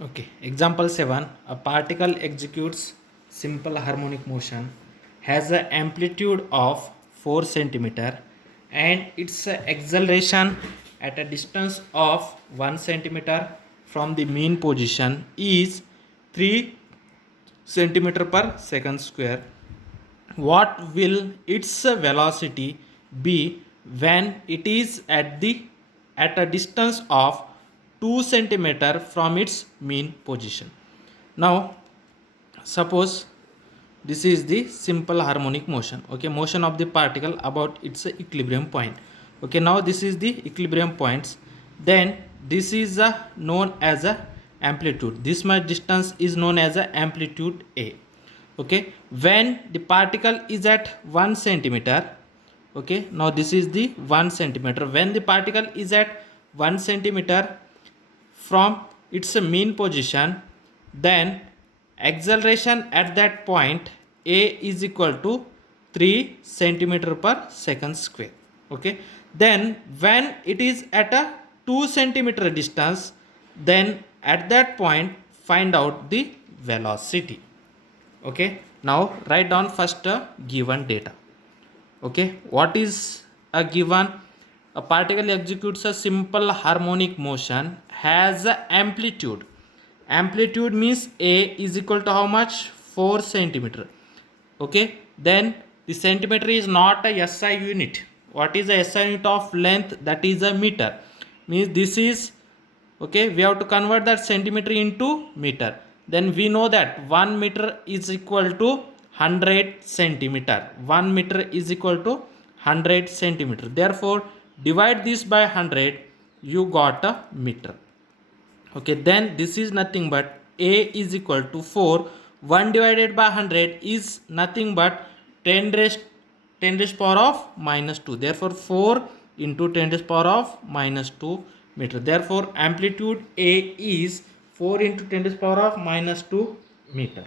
Okay, example 7. A particle executes simple harmonic motion, has an amplitude of 4 centimeter, and its acceleration at a distance of 1 centimeter from the mean position is 3 centimeter per second square. What will its velocity be when it is at a distance of 2 centimeter from its mean position? Now suppose this is the simple harmonic motion, okay, motion of the particle about its equilibrium point. Okay, now this is the equilibrium points. Then this is known as a amplitude. This much distance is known as a amplitude A. Okay, when the particle is at 1 centimeter, okay, now this is the 1 centimeter. When the particle is at 1 centimeter from its mean position, then acceleration at that point A is equal to 3 centimeter per second square. Okay, then when it is at a 2 centimeter distance, then at that point find out the velocity. Okay, now write down first given data. Okay, what is a given? A particle executes a simple harmonic motion, has a amplitude means A is equal to how much? 4 centimeter. Okay, then the centimeter is not a SI unit. What is the SI unit of length? That is a meter. Means this is, okay, we have to convert that centimeter into meter. Then we know that 1 meter is equal to 100 centimeter. 1 meter is equal to 100 centimeter. Therefore divide this by 100, you got a meter. Okay, then this is nothing but A is equal to 4. 1 divided by 100 is nothing but 10 raised power of minus 2. Therefore 4 into 10 raised power of minus 2 meter. Therefore amplitude A is 4 into 10 raised power of minus 2 meter.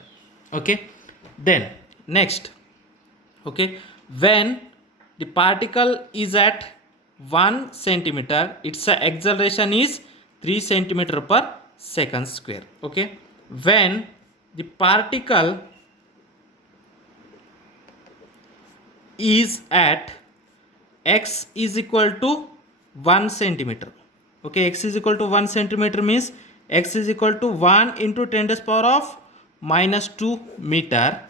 Okay, then next, okay, when the particle is at 1 centimeter, its acceleration is 3 centimeter per second square. Okay, when the particle is at x is equal to 1 centimeter. Okay, x is equal to 1 centimeter means x is equal to 1 into 10 to the power of minus 2 meter.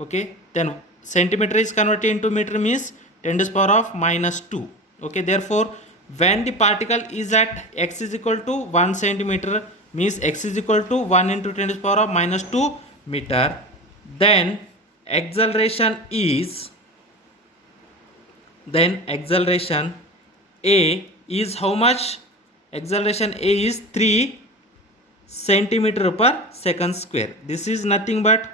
Okay, then centimeter is converted into meter means 10 to the power of minus 2. Okay, therefore when the particle is at x is equal to 1 centimeter means x is equal to 1 into 10 to the power of minus 2 meter, then acceleration is, then acceleration A is how much? Acceleration A is 3 centimeter per second square. This is nothing but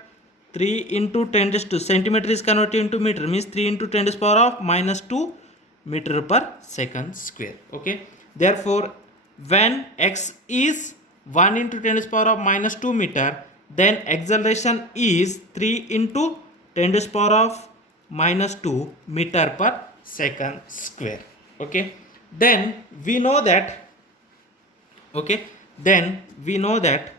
3 into 10 raised to centimeter is converted into meter means 3 into 10 raised power of minus 2 meter per second square. Okay, therefore when x is 1 into 10 raised power of minus 2 meter, then acceleration is 3 into 10 raised power of minus 2 meter per second square. Okay, then we know that, okay, then we know that,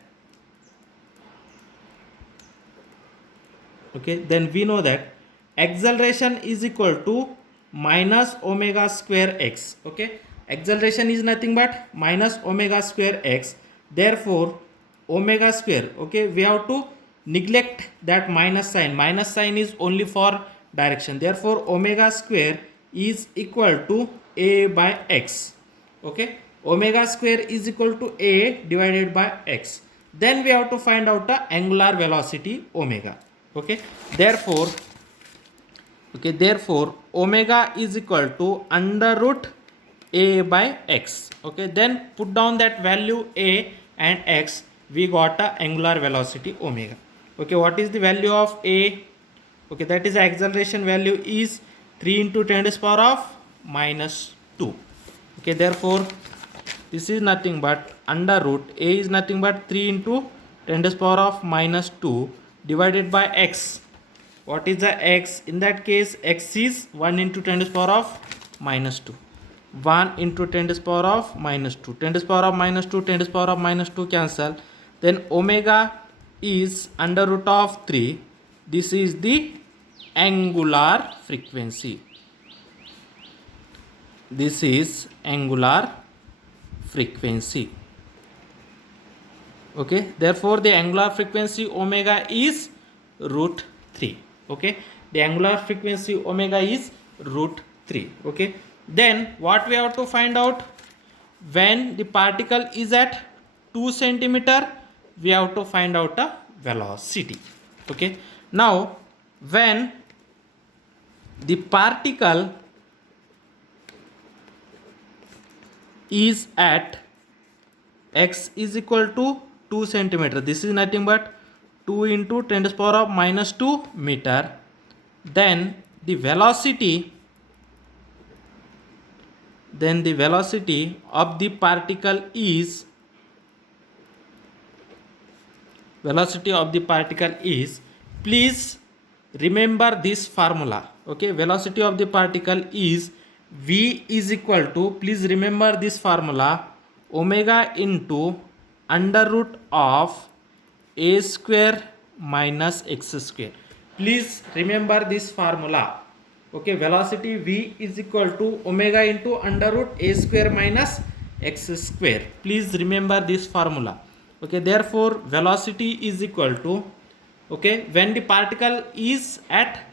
okay, then we know that acceleration is equal to minus omega square x. Okay, acceleration is nothing but minus omega square x. Therefore omega square, okay, we have to neglect that minus sign. Minus sign is only for direction. Therefore omega square is equal to a by x. Okay, omega square is equal to a divided by x. Then we have to find out the angular velocity omega. Okay, therefore, okay, therefore omega is equal to under root a by x. Okay, then put down that value a and x, we got a angular velocity omega. Okay, what is the value of a? Okay, that is the acceleration value is 3 into 10 to the power of minus 2. Okay, therefore this is nothing but under root a is nothing but 3 into 10 to the power of minus 2 divided by x. What is the x? In that case x is 1 into 10 to the power of minus 2. 1 into 10 to the power of minus 2. 10 to the power of minus 2, 10 to the power of minus 2 cancel. then omega is under root of 3. This is the angular frequency. This is angular frequency. Okay, therefore the angular frequency omega is root 3. Okay, the angular frequency omega is root 3. Okay, then what we have to find out, when the particle is at 2 centimeter, we have to find out the velocity. Okay, now when the particle is at x is equal to 2 centimeter, this is nothing but 2 into 10 to the power of minus 2 meter, then the velocity of the particle is please remember this formula. Okay, velocity of the particle is v is equal to, please remember this formula, omega into under root of a square minus x square. Please remember this formula. Okay, velocity v is equal to omega into under root a square minus x square. Please remember this formula. Okay, therefore velocity is equal to, okay, when the particle is at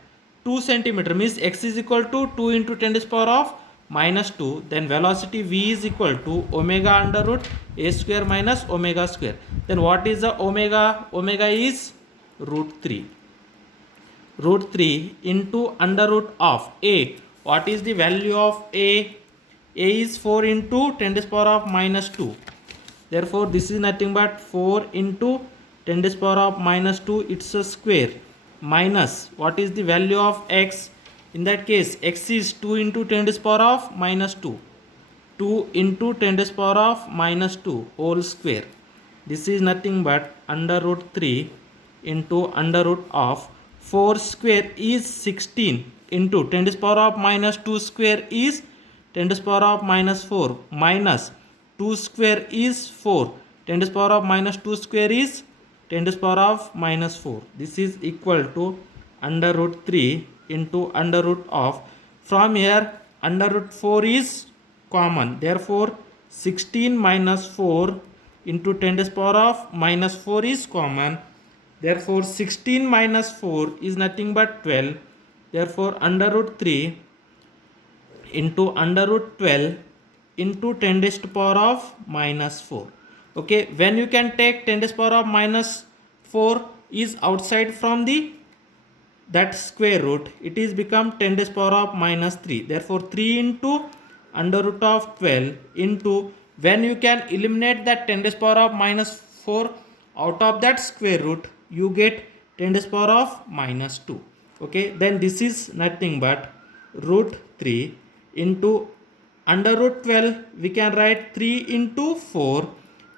2 centimeter, means x is equal to 2 into 10 to the power of minus 2, then velocity v is equal to omega under root a square minus omega square. Then what is the omega? Omega is root 3. Root 3 into under root of a. What is the value of a? A is 4 into 10 to the power of minus 2. Therefore this is nothing but 4 into 10 to the power of minus 2, it's a square, minus what is the value of x? In that case x is 2 into 10 to the power of minus 2. 2 into 10 to the power of minus 2 whole square. This is nothing but under root 3 into under root of 4 square is 16 into 10 to the power of minus 2 square is 10 to the power of minus 4 minus 2 square is 4. 10 to the power of minus 2 square is 10 to the power of minus 4. This is equal to under root 3 into under root of, from here under root 4 is common. Therefore 16 minus 4 into 10 to the power of minus 4 is common. Therefore 16 minus 4 is nothing but 12. Therefore under root 3 into under root 12 into 10 to the power of minus 4. Okay, when you can take 10 to the power of minus 4 is outside from the that square root, it is become 10 to the power of minus 3. Therefore 3 into under root of 12 into, when you can eliminate that 10 to the power of minus 4 out of that square root, you get 10 to the power of minus 2. Okay, then this is nothing but root 3 into under root 12, we can write 3 into 4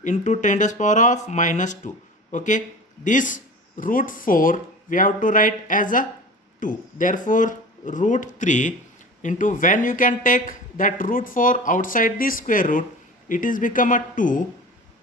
into 10 to the power of minus 2. Okay, this root 4 we have to write as a 2. Therefore root 3 into, when you can take that root 4 outside the square root, it is become a 2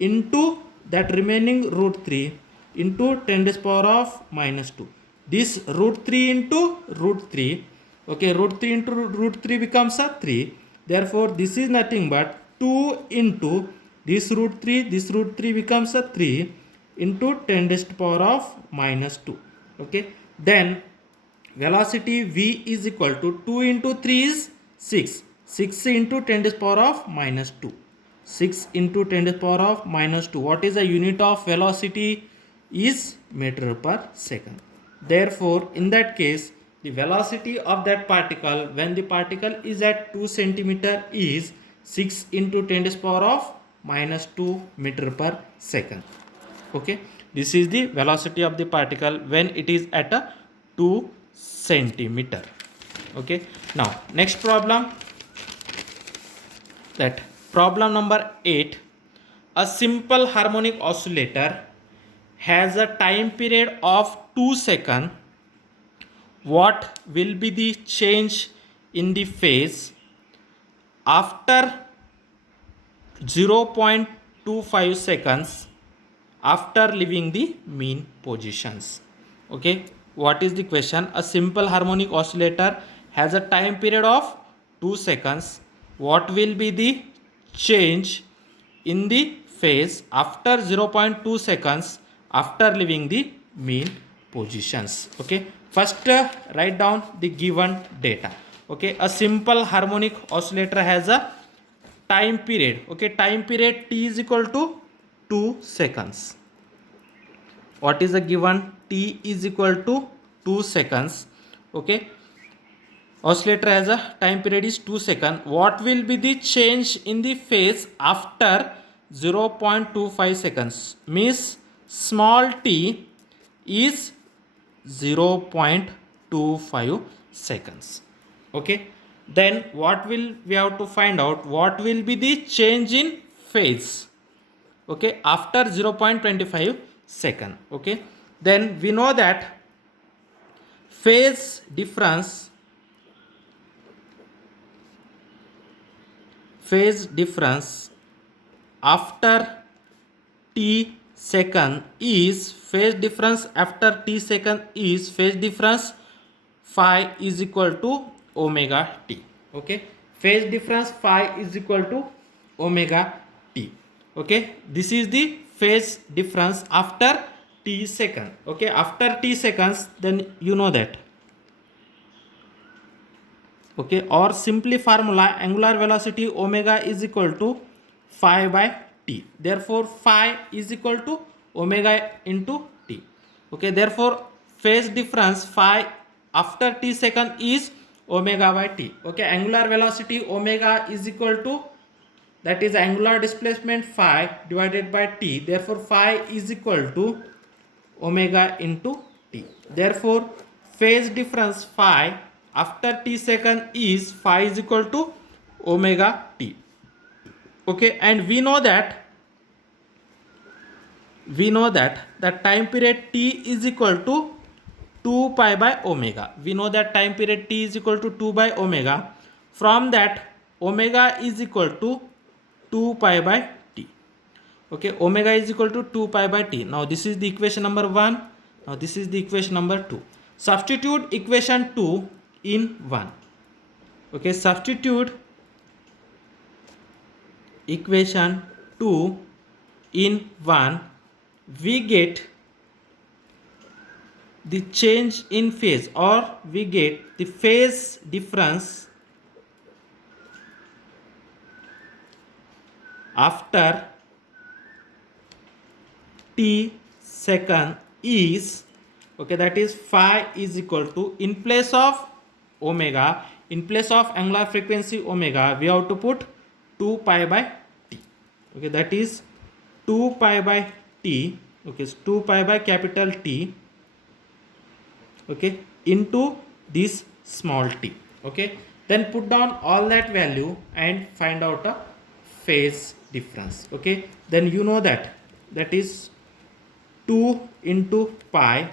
into that remaining root 3 into 10 to the power of minus 2. This root 3 into root 3, okay, root 3 into root 3 becomes a 3. Therefore this is nothing but 2 into this root 3 becomes a 3 into 10 to the power of minus 2. Okay, then velocity v is equal to 2 into 3 is 6. 6 into 10 to the power of minus 2. 6 into 10 to the power of minus 2. What is the unit of velocity? Is meter per second. Therefore in that case the velocity of that particle when the particle is at 2 centimeter is 6 into 10 to the power of minus 2 meter per second. Okay, this is the velocity of the particle when it is at a 2 centimeter. Okay, now next problem, that problem number 8. A simple harmonic oscillator has a time period of 2 seconds. What will be the change in the phase after 0.25 seconds after leaving the mean positions. Okay, what is the question? A simple harmonic oscillator has a time period of 2 seconds. What will be the change in the phase after 0.2 seconds after leaving the mean positions? Okay, first write down the given data. Okay, a simple harmonic oscillator has a time period. Okay, time period t is equal to 2 seconds. What is the given? T is equal to 2 seconds. Okay, oscillator has a time period is 2 seconds. What will be the change in the phase after 0.25 seconds? Means small t is 0.25 seconds. Okay, then what will we have to find out? What will be the change in phase? Okay, after 0.25 second. Okay, then we know that phase difference after t second is phase difference phi is equal to omega t. Okay, phase difference phi is equal to omega t. Okay, this is the phase difference after t second. Okay, after t seconds, then you know that. Okay, or simply formula, angular velocity omega is equal to phi by t. Therefore phi is equal to omega into t. Okay, therefore phase difference phi after t second is omega by t. Okay, angular velocity omega is equal to, that is angular displacement phi divided by t. Therefore phi is equal to omega into t. Therefore phase difference phi after t second is phi is equal to omega t. Okay, and we know that the time period t is equal to 2 pi by omega. We know that time period t is equal to 2 by omega. From that omega is equal to 2 pi by t. Okay, omega is equal to 2 pi by t. Now this is the equation number 1. Now this is the equation number 2. Substitute equation 2 in 1. Okay, substitute equation 2 in 1. We get the change in phase, or we get the phase difference after t second is, okay, that is phi is equal to, in place of omega, in place of angular frequency omega, we have to put 2 pi by t. Okay, that is 2 pi by t. Okay, so 2 pi by capital T. Okay, into this small t. Okay, then put down all that value and find out a phase difference. Okay, then you know that is 2 into pi.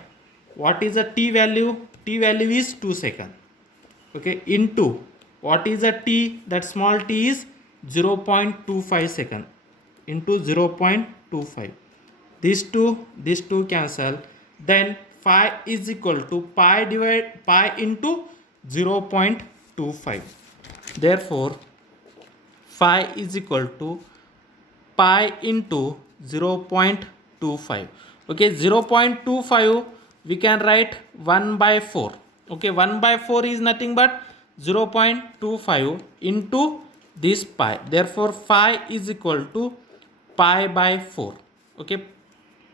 What is the t value? T value is 2 seconds. Okay, into what is the t? That small t is 0.25 second into 0.25. These two cancel. Then phi is equal to pi into 0.25. Therefore phi is equal to pi into 0.25. Okay, 0.25 we can write 1 by 4. Okay, 1 by 4 is nothing but 0.25 into this pi. Therefore phi is equal to pi by 4. Okay,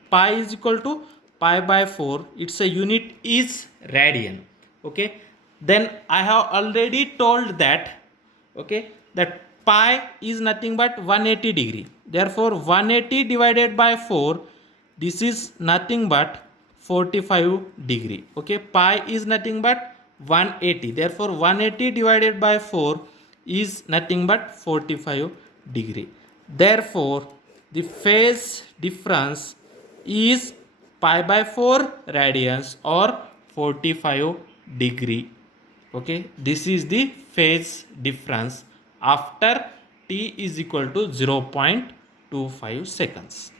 pi is equal to pi by 4. Its a unit is radian. Okay, then I have already told that, okay, that pi is nothing but 180 degree. Therefore 180 divided by 4, this is nothing but 45 degree. Okay, pi is nothing but 180. Therefore 180 divided by 4 is nothing but 45 degree. Therefore the phase difference is pi by 4 radians or 45 degree. Okay, this is the phase difference after t is equal to 0.25 seconds.